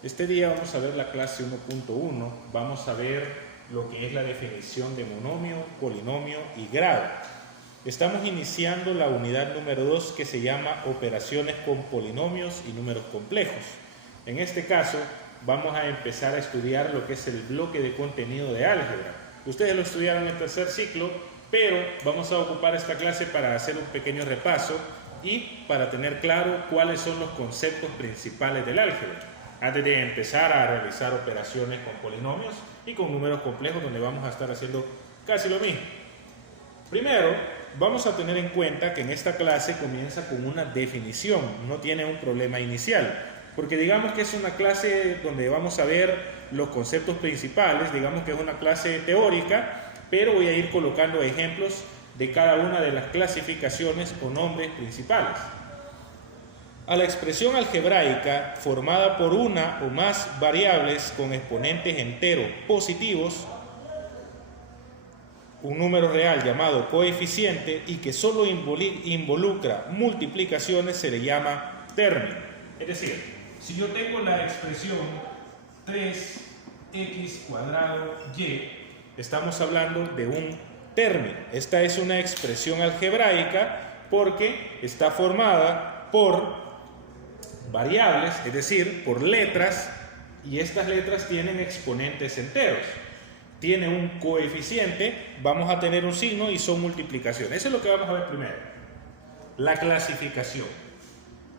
Este día vamos a ver la clase 1.1, vamos a ver lo que es la definición de monomio, polinomio y grado. Estamos iniciando la unidad número 2 que se llama operaciones con polinomios y números complejos. En este caso vamos a empezar a estudiar lo que es el bloque de contenido de álgebra. Ustedes lo estudiaron en el tercer ciclo, pero vamos a ocupar esta clase para hacer un pequeño repaso y para tener claro cuáles son los conceptos principales del álgebra, antes de empezar a realizar operaciones con polinomios y con números complejos, donde vamos a estar haciendo casi lo mismo. Primero, vamos a tener en cuenta que en esta clase comienza con una definición, no tiene un problema inicial, porque digamos que es una clase donde vamos a ver los conceptos principales, digamos que es una clase teórica, pero voy a ir colocando ejemplos de cada una de las clasificaciones o nombres principales. A la expresión algebraica formada por una o más variables con exponentes enteros positivos, un número real llamado coeficiente y que solo involucra multiplicaciones, se le llama término. Es decir, si yo tengo la expresión 3x cuadrado y, estamos hablando de un término. Esta es una expresión algebraica porque está formada por variables, es decir, por letras, y estas letras tienen exponentes enteros. Tiene un coeficiente, vamos a tener un signo y son multiplicaciones. Eso es lo que vamos a ver primero. La clasificación.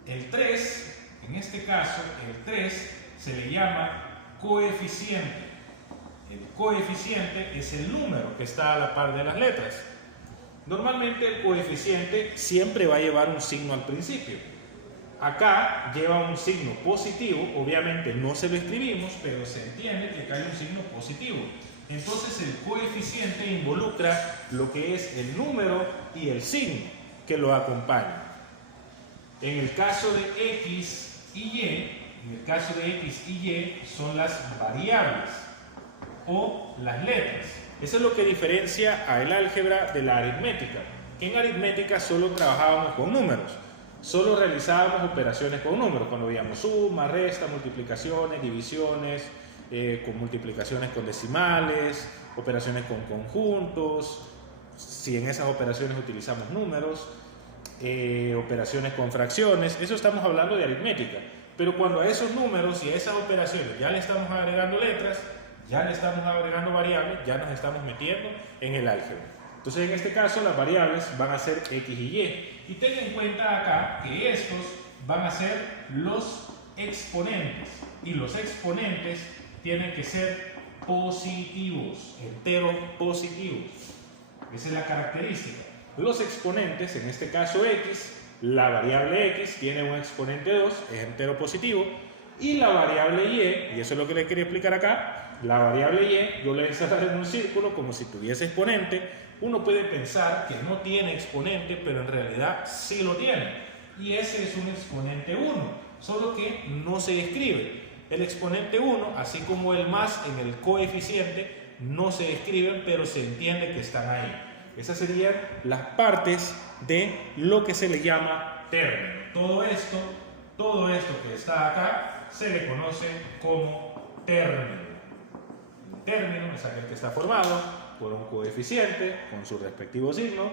El 3, en este caso, el 3 se le llama coeficiente. El coeficiente es el número que está a la par de las letras. Normalmente el coeficiente siempre va a llevar un signo al principio. Acá lleva un signo positivo, obviamente no se lo escribimos, pero se entiende que acá hay un signo positivo. Entonces el coeficiente involucra lo que es el número y el signo que lo acompaña. En el caso de X y Y, son las variables o las letras. Eso es lo que diferencia al álgebra de la aritmética, que en aritmética solo trabajábamos con números. Solo realizábamos operaciones con números, cuando veíamos suma, resta, multiplicaciones, divisiones, con multiplicaciones con decimales, operaciones con conjuntos, si en esas operaciones utilizamos números, operaciones con fracciones. Eso estamos hablando de aritmética. Pero cuando a esos números y a esas operaciones ya le estamos agregando letras, ya le estamos agregando variables, ya nos estamos metiendo en el álgebra. Entonces, en este caso, las variables van a ser X y Y. Y ten en cuenta acá que estos van a ser los exponentes. Y los exponentes tienen que ser positivos, enteros positivos. Esa es la característica. Los exponentes, en este caso X, la variable X tiene un exponente 2, es entero positivo. Y la variable Y, y eso es lo que le quería explicar acá, la variable Y, yo le voy a encerrar en un círculo como si tuviese exponente. Uno puede pensar que no tiene exponente, pero en realidad sí lo tiene. Y ese es un exponente 1, solo que no se escribe. El exponente 1, así como el más en el coeficiente, no se escriben, pero se entiende que están ahí. Esas serían las partes de lo que se le llama término. Todo esto que está acá se le conoce como término. El término es aquel que está formado por un coeficiente con su respectivo signo,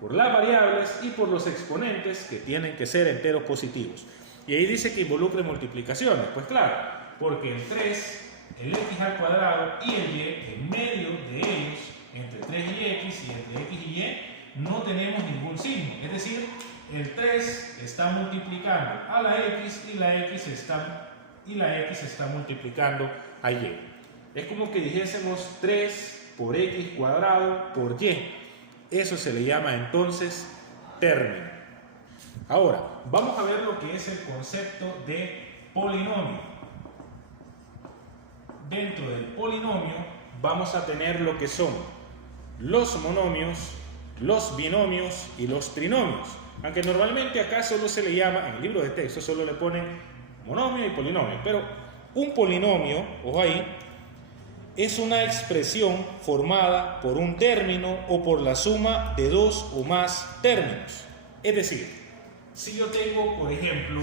por las variables y por los exponentes que tienen que ser enteros positivos. Y ahí dice que involucre multiplicaciones. Pues claro, porque el 3, el X al cuadrado y el Y, en medio de ellos, entre 3 y X y entre X y Y, no tenemos ningún signo. Es decir, el 3 está multiplicando a la X y la X está multiplicando a Y. Es como que dijésemos 3 por X cuadrado por Y. Eso se le llama entonces término. Ahora, vamos a ver lo que es el concepto de polinomio. Dentro del polinomio vamos a tener lo que son los monomios, los binomios y los trinomios. Aunque normalmente acá solo se le llama, en el libro de texto solo le ponen monomio y polinomio. Pero un polinomio, ojo ahí, es una expresión formada por un término o por la suma de dos o más términos. Es decir, si yo tengo, por ejemplo,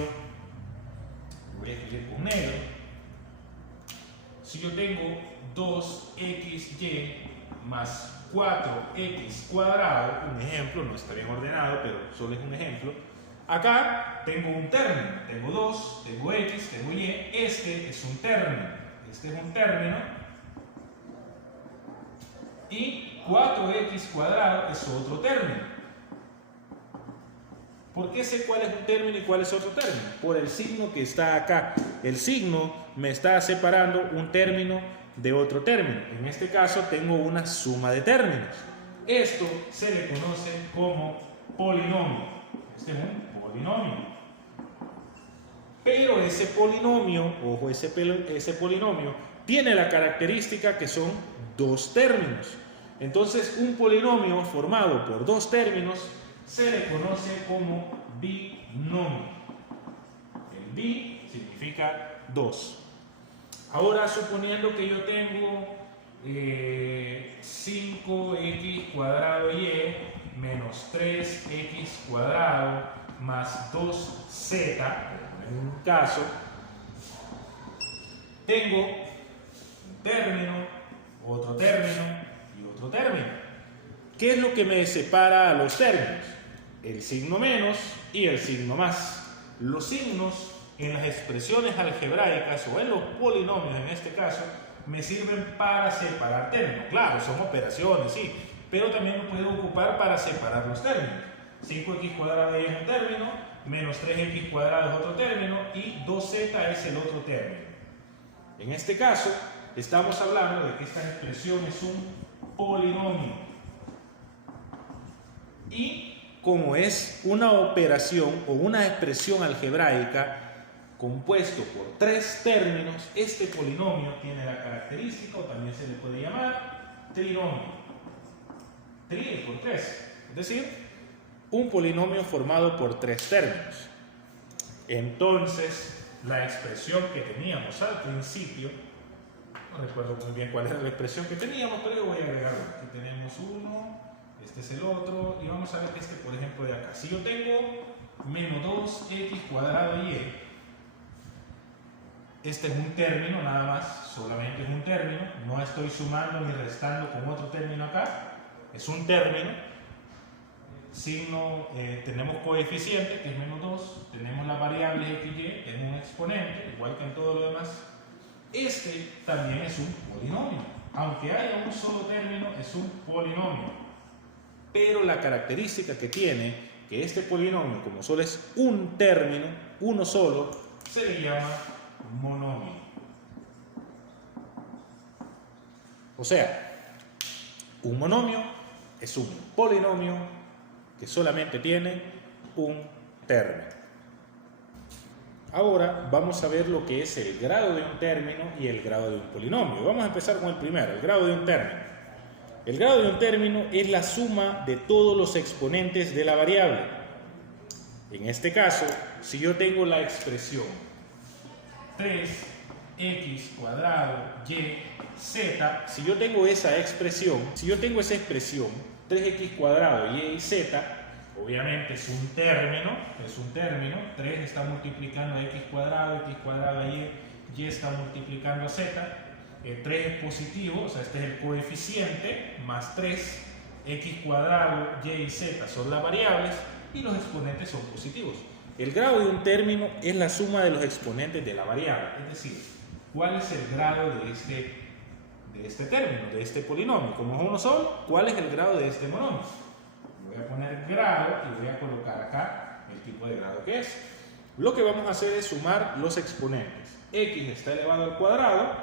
voy a escribir con negro, si yo tengo 2xy más 4x cuadrado, un ejemplo, no está bien ordenado, pero solo es un ejemplo. Acá tengo un término, tengo 2, tengo x, tengo y, este es un término, y 4x cuadrado es otro término. ¿Por qué sé cuál es un término y cuál es otro término? Por el signo que está acá. El signo me está separando un término de otro término. En este caso tengo una suma de términos. Esto se le conoce como polinomio. Este es un polinomio. Pero ese polinomio, ojo, ese polinomio tiene la característica que son dos términos. Entonces, un polinomio formado por dos términos se le conoce como binomio. El bi significa dos. Ahora, suponiendo que yo tengo 5x cuadrado y menos 3x cuadrado más 2z, en un caso, tengo un término, otro término y otro término. ¿Qué es lo que me separa a los términos? El signo menos y el signo más. Los signos en las expresiones algebraicas o en los polinomios en este caso me sirven para separar términos. Claro, son operaciones, sí, pero también lo puedo ocupar para separar los términos. 5x cuadrado es un término, menos 3x cuadrado es otro término y 2z es el otro término. En este caso, estamos hablando de que esta expresión es un polinomio. Y como es una operación o una expresión algebraica compuesto por tres términos, este polinomio tiene la característica, o también se le puede llamar trinomio. Tri es por tres, es decir, un polinomio formado por tres términos. Entonces, la expresión que teníamos al principio, no recuerdo muy bien cuál era la expresión que teníamos, pero yo voy a agregarlo. Aquí tenemos uno, este es el otro, y vamos a ver este, por ejemplo, de acá. Si yo tengo menos 2x cuadrado y este es un término nada más, solamente es un término, no estoy sumando ni restando con otro término acá, es un término. Signo, tenemos coeficiente que es menos 2, tenemos las variables x y, que es un exponente, igual que en todo lo demás. Este también es un polinomio, aunque haya un solo término, es un polinomio. Pero la característica que tiene, que este polinomio, como solo es un término, uno solo, se le llama monomio. O sea, un monomio es un polinomio que solamente tiene un término. Ahora vamos a ver lo que es el grado de un término y el grado de un polinomio. Vamos a empezar con el primero, el grado de un término. El grado de un término es la suma de todos los exponentes de la variable. En este caso, si yo tengo la expresión 3x cuadrado y z, si yo tengo esa expresión, 3x cuadrado y z, obviamente es un término, 3 está multiplicando a x cuadrado y está multiplicando a z, 3 es positivo, o sea, este es el coeficiente, más 3, x cuadrado y z son las variables y los exponentes son positivos. El grado de un término es la suma de los exponentes de la variable, es decir, ¿cuál es el grado de este término, de este polinomio? Como es uno solo, ¿cuál es el grado de este monomio? Voy a poner grado y voy a colocar acá el tipo de grado que es. Lo que vamos a hacer es sumar los exponentes. X está elevado al cuadrado,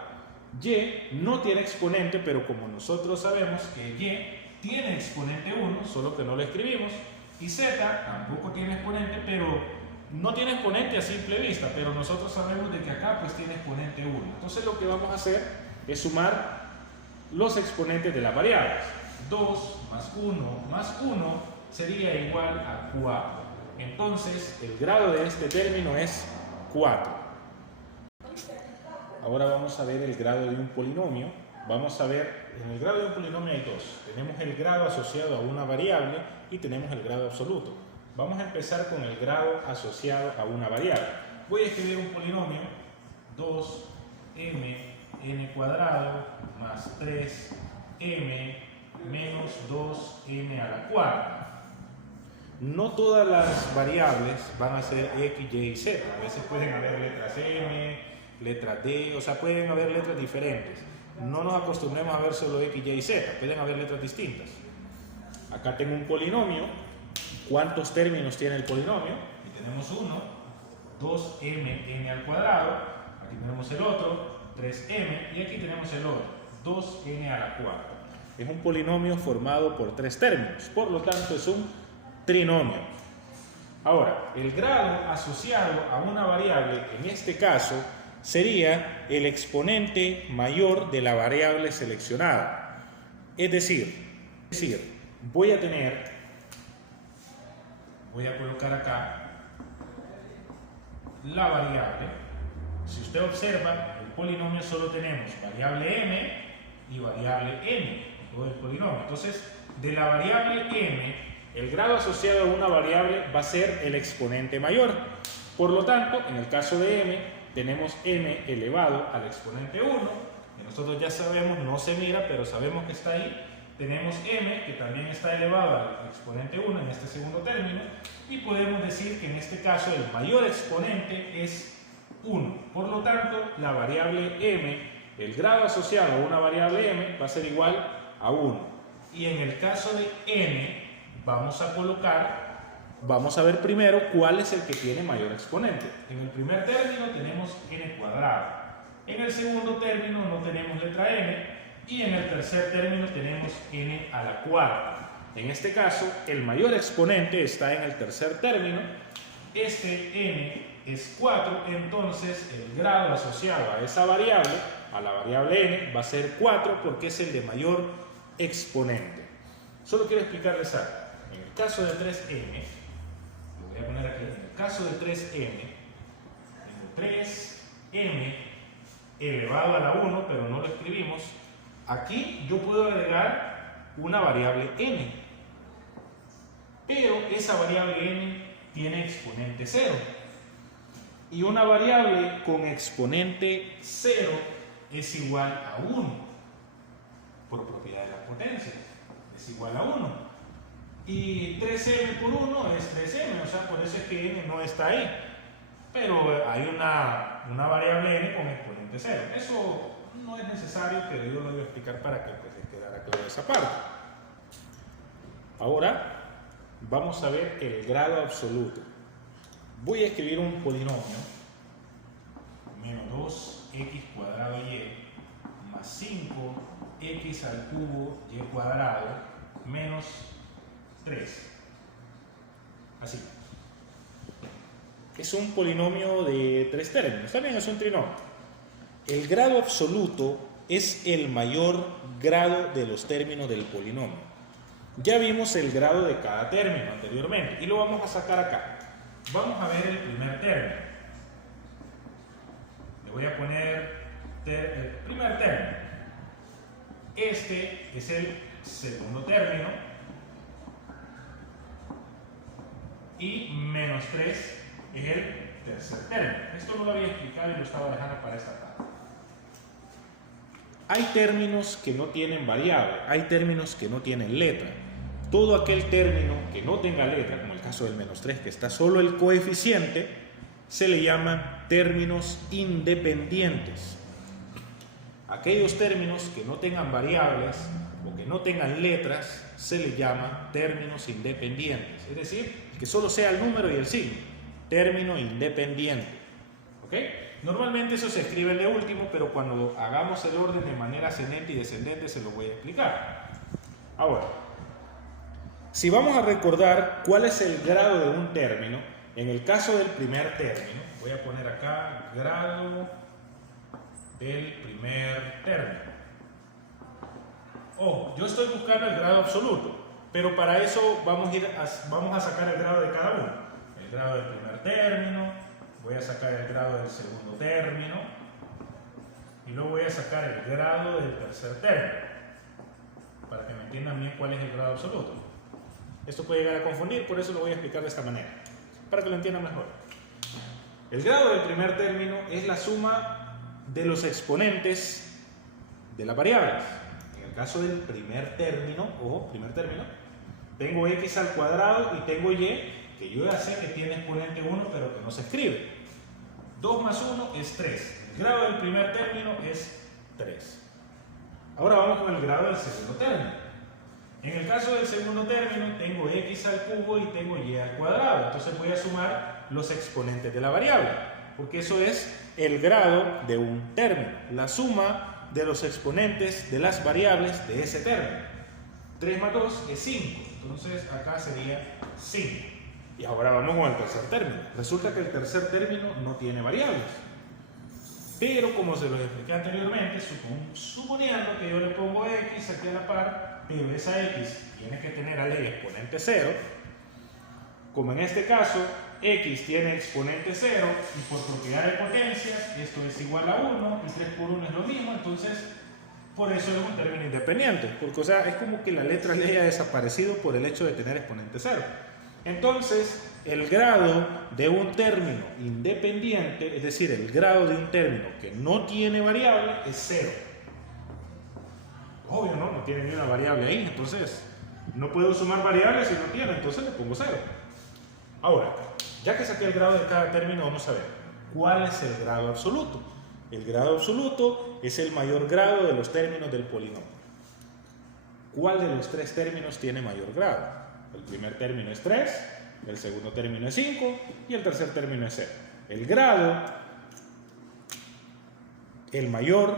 y no tiene exponente, pero como nosotros sabemos que y tiene exponente 1, solo que no lo escribimos, y z tampoco tiene exponente, pero no tiene exponente a simple vista, pero nosotros sabemos de que acá pues tiene exponente 1. Entonces lo que vamos a hacer es sumar los exponentes de las variables. 2 más 1 sería igual a 4. Entonces el grado de este término es 4. Ahora vamos a ver el grado de un polinomio. Vamos a ver, en el grado de un polinomio hay dos. Tenemos el grado asociado a una variable y tenemos el grado absoluto. Vamos a empezar con el grado asociado a una variable. Voy a escribir un polinomio 2m n cuadrado más 3m menos 2n a la cuarta. No todas las variables van a ser x, y y z. A veces pueden haber letras m, letras d, o sea, pueden haber letras diferentes. No nos acostumbremos a ver solo x, y y z, pueden haber letras distintas. Acá tengo un polinomio. ¿Cuántos términos tiene el polinomio? Aquí tenemos uno, 2mn al cuadrado. Aquí tenemos el otro, 3m, y aquí tenemos el otro, 2n a la cuarta. Es un polinomio formado por tres términos, por lo tanto es un trinomio. Ahora, el grado asociado a una variable, en este caso, sería el exponente mayor de la variable seleccionada. Es decir, voy a colocar acá la variable. Si usted observa, el polinomio solo tenemos variable m y variable n, todo el polinomio. Entonces, de la variable m, el grado asociado a una variable va a ser el exponente mayor. Por lo tanto, en el caso de m, tenemos m elevado al exponente 1, que nosotros ya sabemos, no se mira, pero sabemos que está ahí. Tenemos m, que también está elevado al exponente 1 en este segundo término, y podemos decir que en este caso el mayor exponente es 1. Por lo tanto, la variable m, el grado asociado a una variable m, va a ser igual a 1. Y en el caso de n, vamos a ver primero cuál es el que tiene mayor exponente. En el primer término tenemos n cuadrado. En el segundo término no tenemos letra n. Y en el tercer término tenemos n a la cuarta. En este caso, el mayor exponente está en el tercer término. Este n es 4, entonces el grado asociado a esa variable, a la variable n, va a ser 4 porque es el de mayor exponente. Solo quiero explicarles algo. En el caso de 3m, lo voy a poner aquí, en el caso de 3m, tengo 3m elevado a la 1, pero no lo escribimos. Aquí yo puedo agregar una variable n, pero esa variable n tiene exponente 0. Y una variable con exponente 0 es igual a 1, por propiedad de la potencia, es igual a 1. Y 3m por 1 es 3m, o sea, por eso es que n no está ahí. Pero hay una variable n con exponente 0. Eso no es necesario, pero yo lo voy a explicar para que les quedara claro esa parte. Ahora vamos a ver el grado absoluto. Voy a escribir un polinomio, menos 2x cuadrado y más 5x al cubo y cuadrado menos 3. Así. Es un polinomio de tres términos, también es un trinomio. El grado absoluto es el mayor grado de los términos del polinomio. Ya vimos el grado de cada término anteriormente y lo vamos a sacar acá. Vamos a ver el primer término. Le voy a poner el primer término. Este es el segundo término. Y menos 3 es el tercer término. Esto no lo había explicado y lo estaba dejando para esta parte. Hay términos que no tienen variable, hay términos que no tienen letra. Todo aquel término que no tenga letra, como el caso del menos 3, que está solo el coeficiente, se le llaman términos independientes. Aquellos términos que no tengan variables o que no tengan letras, se le llaman términos independientes. Es decir, que solo sea el número y el signo. Término independiente. ¿Ok? Normalmente eso se escribe de último, pero cuando hagamos el orden de manera ascendente y descendente se lo voy a explicar. Ahora, si vamos a recordar cuál es el grado de un término, en el caso del primer término, voy a poner acá grado del primer término. Ojo, yo estoy buscando el grado absoluto, pero para eso vamos a sacar el grado de cada uno. El grado del primer término, voy a sacar el grado del segundo término y luego voy a sacar el grado del tercer término para que me entiendan bien cuál es el grado absoluto. Esto puede llegar a confundir, por eso lo voy a explicar de esta manera, para que lo entiendan mejor. El grado del primer término es la suma de los exponentes de las variables. En el caso del primer término, tengo x al cuadrado y tengo y, que yo ya sé que tiene exponente 1, pero que no se escribe. 2 más 1 es 3. El grado del primer término es 3. Ahora vamos con el grado del segundo término. En el caso del segundo término, tengo x al cubo y tengo y al cuadrado. Entonces voy a sumar los exponentes de la variable, porque eso es el grado de un término, la suma de los exponentes de las variables de ese término. 3 más 2 es 5, entonces acá sería 5. Y ahora vamos con el tercer término. Resulta que el tercer término no tiene variables. Pero como se los expliqué anteriormente, suponiendo que yo le pongo x aquí a la par, pero esa x tiene que tener a ley exponente 0, como en este caso x tiene exponente 0 y por propiedad de potencias esto es igual a 1 y 3 por 1 es lo mismo, entonces por eso es un término independiente, porque o sea, es como que la letra ley haya desaparecido por el hecho de tener exponente 0. Entonces, el grado de un término independiente, es decir, el grado de un término que no tiene variable, es 0. Obvio, ¿no? No tiene ni una variable ahí, entonces no puedo sumar variables si no tiene, entonces le pongo 0. Ahora, ya que saqué el grado de cada término, vamos a ver cuál es el grado absoluto. El grado absoluto es el mayor grado de los términos del polinomio. ¿Cuál de los tres términos tiene mayor grado? El primer término es 3, el segundo término es 5 y el tercer término es 0. El grado, el mayor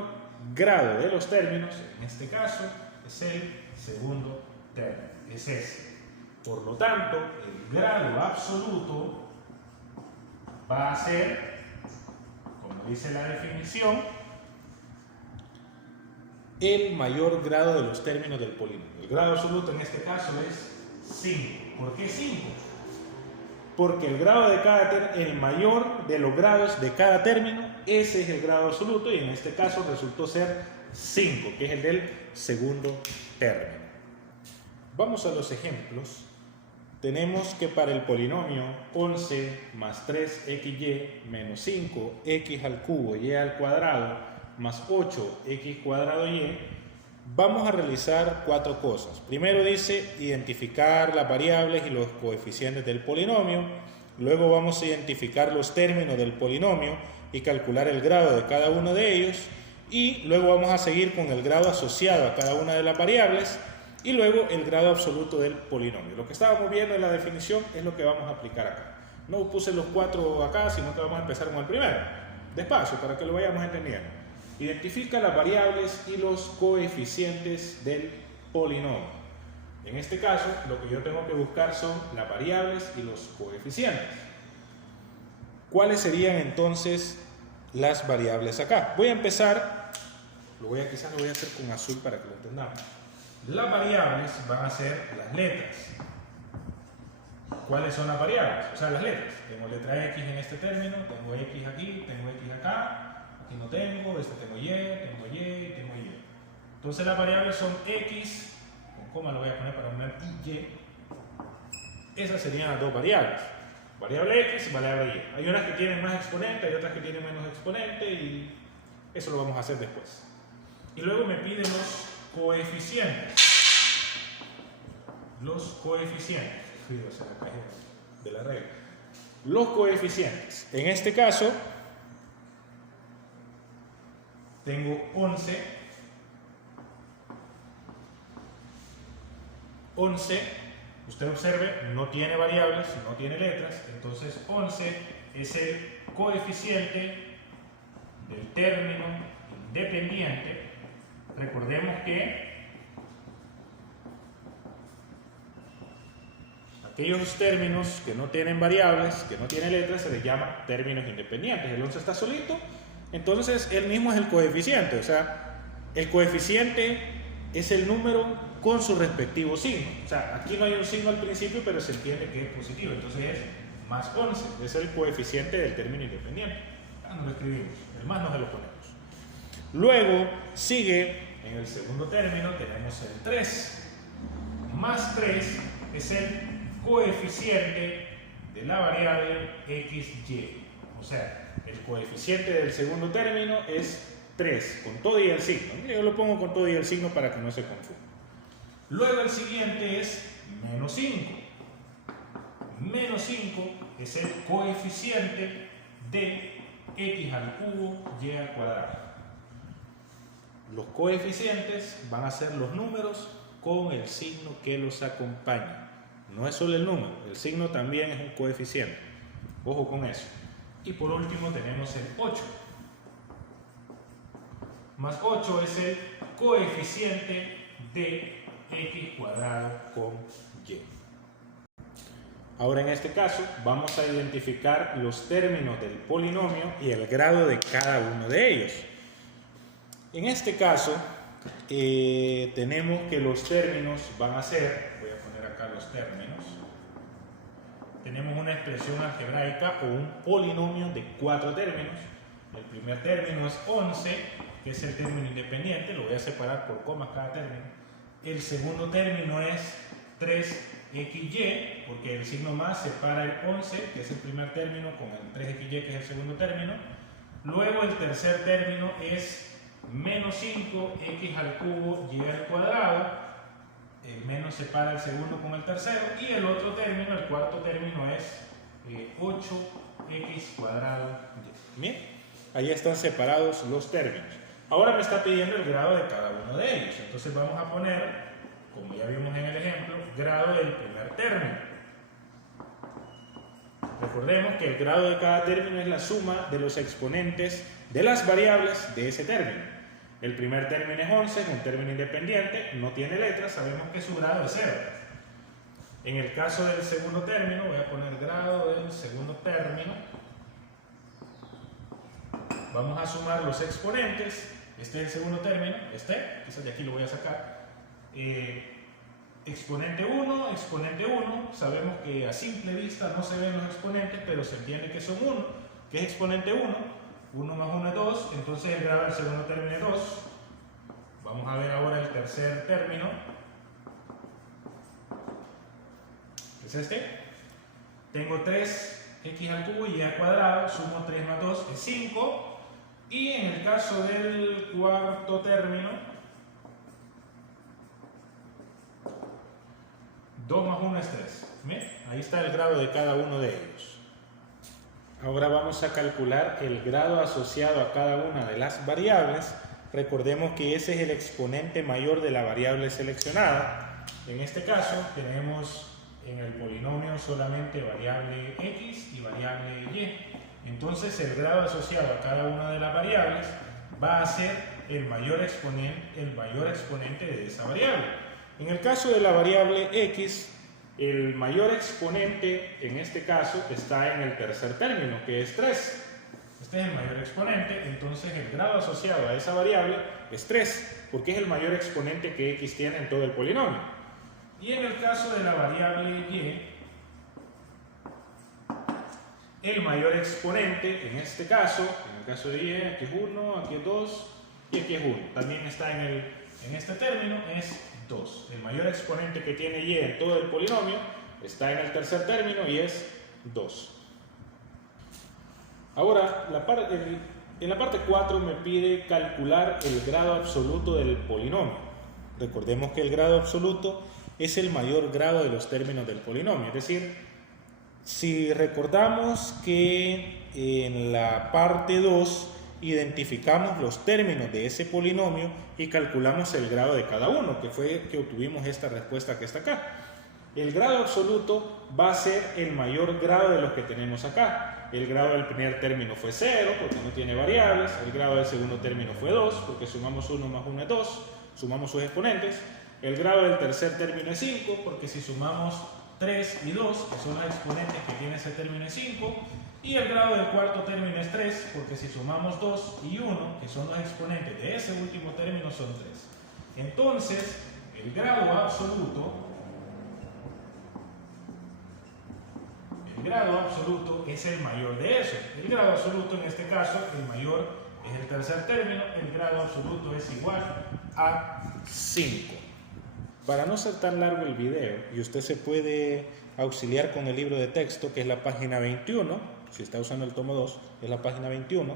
grado de los términos, en este caso, es el segundo término, es ese. Por lo tanto, el grado absoluto va a ser, como dice la definición, el mayor grado de los términos del polinomio. El grado absoluto en este caso es 5. ¿Por qué 5? Porque el grado de el mayor de los grados de cada término, ese es el grado absoluto y en este caso resultó ser 5, que es el del segundo término. Vamos a los ejemplos. Tenemos que para el polinomio 11 más 3xy menos 5 x al cubo y al cuadrado más 8 x cuadrado y, vamos a realizar 4 cosas. Primero dice identificar las variables y los coeficientes del polinomio. Luego vamos a identificar los términos del polinomio y calcular el grado de cada uno de ellos. Y luego vamos a seguir con el grado asociado a cada una de las variables. Y luego el grado absoluto del polinomio. Lo que estábamos viendo en la definición es lo que vamos a aplicar acá. No puse los 4 acá, sino que vamos a empezar con el primero. Despacio, para que lo vayamos entendiendo. Identifica las variables y los coeficientes del polinomio. En este caso, lo que yo tengo que buscar son las variables y los coeficientes. ¿Cuáles serían entonces las variables acá? Voy a empezar, quizás lo voy a hacer con azul para que lo entendamos. Las variables van a ser las letras. ¿Cuáles son las variables? O sea, las letras. Tengo letra X en este término, tengo X aquí, tengo X acá, aquí no tengo, tengo Y, tengo Y, tengo Y. Entonces las variables son X, con coma lo voy a poner para poner Y. Esas serían las dos variables. Variable X y variable Y. Hay unas que tienen más exponente, hay otras que tienen menos exponente y eso lo vamos a hacer después. Y luego me piden los coeficientes. Los coeficientes. De la regla. Los coeficientes. En este caso, tengo 11. 11, usted observe, no tiene variables, no tiene letras. Entonces 11 es el coeficiente del término independiente. Recordemos que aquellos términos que no tienen variables, que no tienen letras, se les llama términos independientes. El 11 está solito, entonces él mismo es el coeficiente. O sea, el coeficiente es el número con su respectivo signo. O sea, aquí no hay un signo al principio, pero se entiende que es positivo. Entonces es más 11. Es el coeficiente del término independiente. Ah, no lo escribimos. El más no se lo ponemos. Luego sigue, en el segundo término, tenemos el 3. Más 3 es el coeficiente de la variable xy. O sea, el coeficiente del segundo término es 3, con todo y el signo. Yo lo pongo con todo y el signo para que no se confunda. Luego el siguiente es menos 5. Menos 5 es el coeficiente de x al cubo y al cuadrado. Los coeficientes van a ser los números con el signo que los acompaña. No es solo el número, el signo también es un coeficiente. Ojo con eso. Y por último tenemos el 8. Más 8 es el coeficiente de x cuadrado con y. Ahora en este caso vamos a identificar los términos del polinomio y el grado de cada uno de ellos. En este caso tenemos que los términos van a ser, voy a poner acá los términos, tenemos una expresión algebraica o un polinomio de 4 términos. El primer término es 11, que es el término independiente, lo voy a separar por comas cada término. El segundo término es 3xy, porque el signo más separa el 11, que es el primer término, con el 3xy, que es el segundo término. Luego el tercer término es menos 5x al cubo y al cuadrado. El menos separa el segundo con el tercero. Y el otro término, el cuarto término, es 8x cuadrado y. Bien, ahí están separados los términos. Ahora me está pidiendo el grado de cada uno de ellos. Entonces vamos a poner, como ya vimos en el ejemplo, grado del primer término. Recordemos que el grado de cada término es la suma de los exponentes de las variables de ese término. El primer término es 11, es un término independiente, no tiene letras, sabemos que su grado es 0. En el caso del segundo término, voy a poner grado del segundo término. Vamos a sumar los exponentes. Este es el segundo término, quizás de aquí lo voy a sacar. Exponente 1, sabemos que a simple vista no se ven los exponentes, pero se entiende que son 1. ¿Qué es exponente 1? 1 más 1 es 2, entonces el grado del segundo término es 2. Vamos a ver ahora el tercer término. ¿Es este? Tengo 3x al cubo y al cuadrado, sumo 3 más 2 es 5. Y en el caso del cuarto término, 2 más 1 es 3. ¿Bien? Ahí está el grado de cada uno de ellos. Ahora vamos a calcular el grado asociado a cada una de las variables. Recordemos que ese es el exponente mayor de la variable seleccionada. En este caso tenemos en el polinomio solamente variable x y variable y. Entonces el grado asociado a cada una de las variables va a ser el mayor exponente de esa variable. En el caso de la variable x, el mayor exponente en este caso está en el tercer término, que es 3. Este es el mayor exponente, entonces el grado asociado a esa variable es 3, porque es el mayor exponente que x tiene en todo el polinomio. Y en el caso de la variable y, el mayor exponente en este caso, en el caso de y, aquí es 1, aquí es 2 y aquí es 1. También está en este término, es 2. El mayor exponente que tiene y en todo el polinomio está en el tercer término y es 2. Ahora, en la parte 4 me pide calcular el grado absoluto del polinomio. Recordemos que el grado absoluto es el mayor grado de los términos del polinomio. Es decir, si recordamos que en la parte 2 identificamos los términos de ese polinomio y calculamos el grado de cada uno, que fue que obtuvimos esta respuesta que está acá. El grado absoluto va a ser el mayor grado de los que tenemos acá. El grado del primer término fue 0 porque no tiene variables. El grado del segundo término fue 2 porque sumamos 1 más 1 es 2, sumamos sus exponentes. El grado del tercer término es 5 porque si sumamos 3 y 2, que son los exponentes que tiene ese término, es 5. Y el grado del cuarto término es 3 porque si sumamos 2 y 1, que son los exponentes de ese último término, son 3. Entonces, el grado absoluto es el mayor de eso. El grado absoluto en este caso, el mayor es el tercer término, el grado absoluto es igual a 5. Para no ser tan largo el video, y usted se puede auxiliar con el libro de texto, que es la página 21, si está usando el tomo 2, es la página 21,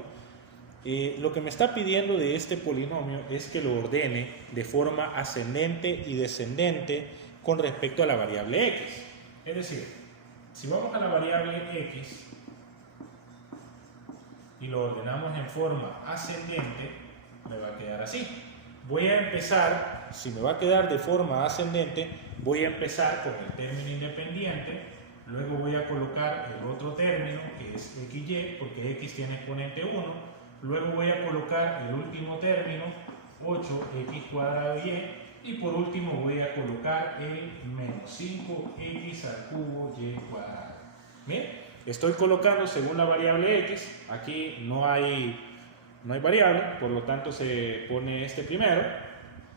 Lo que me está pidiendo de este polinomio es que lo ordene de forma ascendente y descendente con respecto a la variable x. Es decir, si vamos a la variable x y lo ordenamos en forma ascendente, me va a quedar así. Voy a empezar, si me va a quedar de forma ascendente, voy a empezar con el término independiente, luego voy a colocar el otro término que es xy, porque x tiene exponente 1, luego voy a colocar el último término, 8x cuadrado y por último voy a colocar el menos 5x al cubo y cuadrado. Bien, estoy colocando según la variable x, aquí no hay variable, por lo tanto se pone este primero,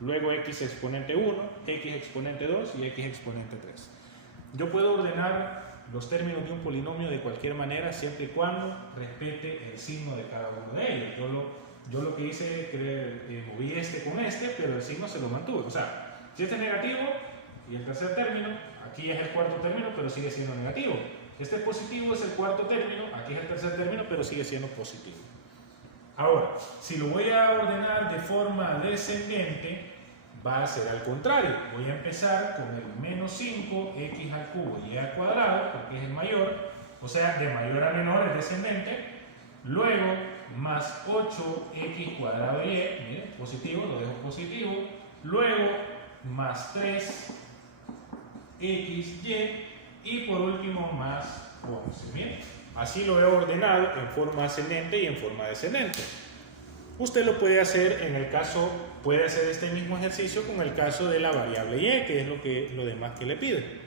luego x exponente 1, x exponente 2 y x exponente 3. Yo puedo ordenar los términos de un polinomio de cualquier manera siempre y cuando respete el signo de cada uno de ellos. Yo lo que hice, moví este con este, pero el signo se lo mantuve. O sea, si este es negativo y el tercer término, aquí es el cuarto término, pero sigue siendo negativo. Este es positivo, es el cuarto término, aquí es el tercer término, pero sigue siendo positivo. Ahora, si lo voy a ordenar de forma descendente, va a ser al contrario. Voy a empezar con el menos 5x al cubo y al cuadrado, porque es el mayor, o sea, de mayor a menor es descendente. Luego, más 8x cuadrado y, miren, positivo, lo dejo positivo. Luego, más 3xy y por último, más 11. Miren, así lo he ordenado en forma ascendente y en forma descendente. Usted lo puede hacer en el caso, puede hacer este mismo ejercicio con el caso de la variable y, que es lo demás que le pide.